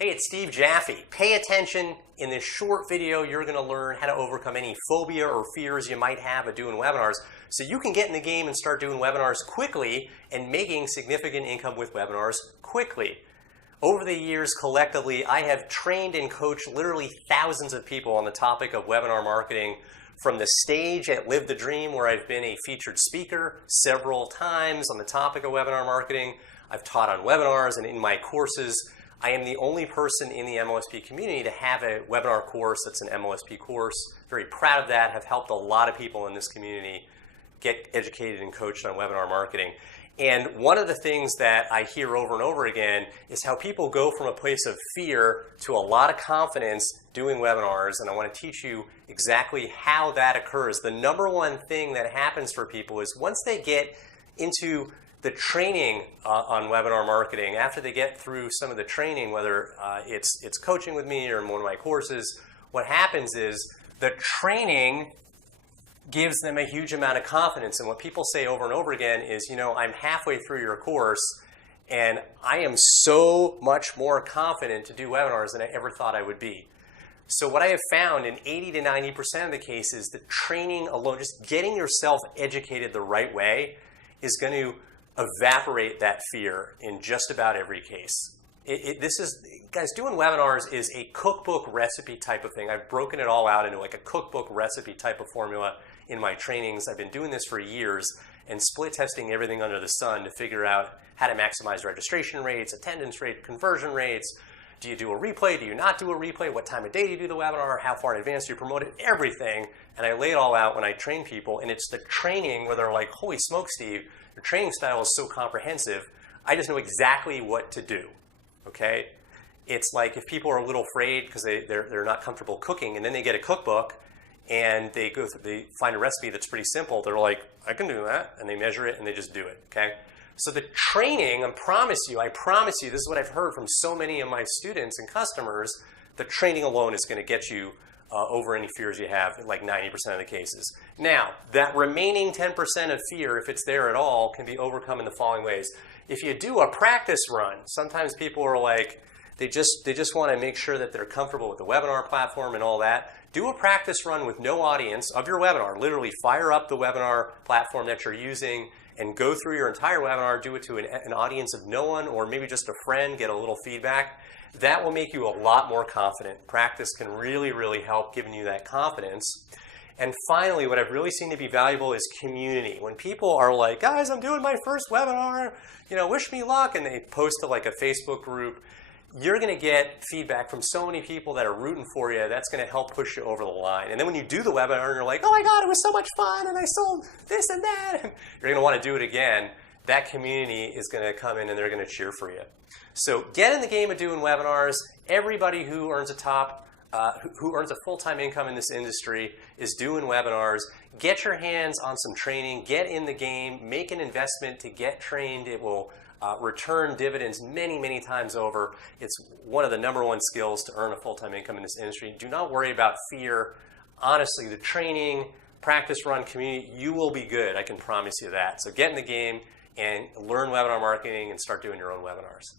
Hey, it's Steve Jaffe. Pay attention. In this short video, you're going to learn how to overcome any phobia or fears you might have of doing webinars so you can get in the game and start doing webinars quickly and making significant income with webinars quickly. Over the years, collectively, I have trained and coached literally thousands of people on the topic of webinar marketing, from the stage at Live the Dream, where I've been a featured speaker several times on the topic of webinar marketing. I've taught on webinars, and in my courses, I am the only person in the MLSP community to have a webinar course that's an MLSP course. Very proud of that. Have helped a lot of people in this community get educated and coached on webinar marketing. And one of the things that I hear over and over again is how people go from a place of fear to a lot of confidence doing webinars, and I want to teach you exactly how that occurs. The number one thing that happens for people is once they get into the training on webinar marketing, after they get through some of the training, whether it's coaching with me or in one of my courses, what happens is the training gives them a huge amount of confidence. And what people say over and over again is, you know, I'm halfway through your course and I am so much more confident to do webinars than I ever thought I would be. So what I have found in 80 to 90% of the cases, the training alone, just getting yourself educated the right way, is going to evaporate that fear in just about every case. Guys, doing webinars is a cookbook recipe type of thing. I've broken it all out into like a cookbook recipe type of formula in my trainings. I've been doing this for years and split testing everything under the sun to figure out how to maximize registration rates, attendance rate, conversion rates. Do you do a replay? Do you not do a replay? What time of day do you do the webinar? How far in advance do you promote it? Everything. And I lay it all out when I train people. And it's the training where they're like, holy smoke, Steve, your training style is so comprehensive. I just know exactly what to do. Okay? It's like if people are a little afraid because they're not comfortable cooking, and then they get a cookbook and they find a recipe that's pretty simple. They're like, I can do that. And they measure it and they just do it. Okay? So the training, I promise you, this is what I've heard from so many of my students and customers, the training alone is going to get you over any fears you have in like 90% of the cases. Now, that remaining 10% of fear, if it's there at all, can be overcome in the following ways. If you do a practice run, sometimes people are like, they just want to make sure that they're comfortable with the webinar platform and all that. Do a practice run with no audience of your webinar. Literally fire up the webinar platform that you're using and go through your entire webinar, do it to an audience of no one or maybe just a friend, get a little feedback. That will make you a lot more confident. Practice can really, really help giving you that confidence. And finally, what I've really seen to be valuable is community. When people are like, guys, I'm doing my first webinar, you know, wish me luck, and they post to like a Facebook group, you're going to get feedback from so many people that are rooting for you. That's going to help push you over the line. And then when you do the webinar and you're like, oh my God, it was so much fun and I sold this and that, and you're going to want to do it again, that community is going to come in and they're going to cheer for you. So get in the game of doing webinars. Everybody who earns a full-time income in this industry is doing webinars. Get your hands on some training. Get in the game. Make an investment to get trained. It will return dividends many, many times over. It's one of the #1 skills to earn a full-time income in this industry. Do not worry about fear. Honestly, the training, practice run, community, you will be good. I can promise you that. So get in the game and learn webinar marketing and start doing your own webinars.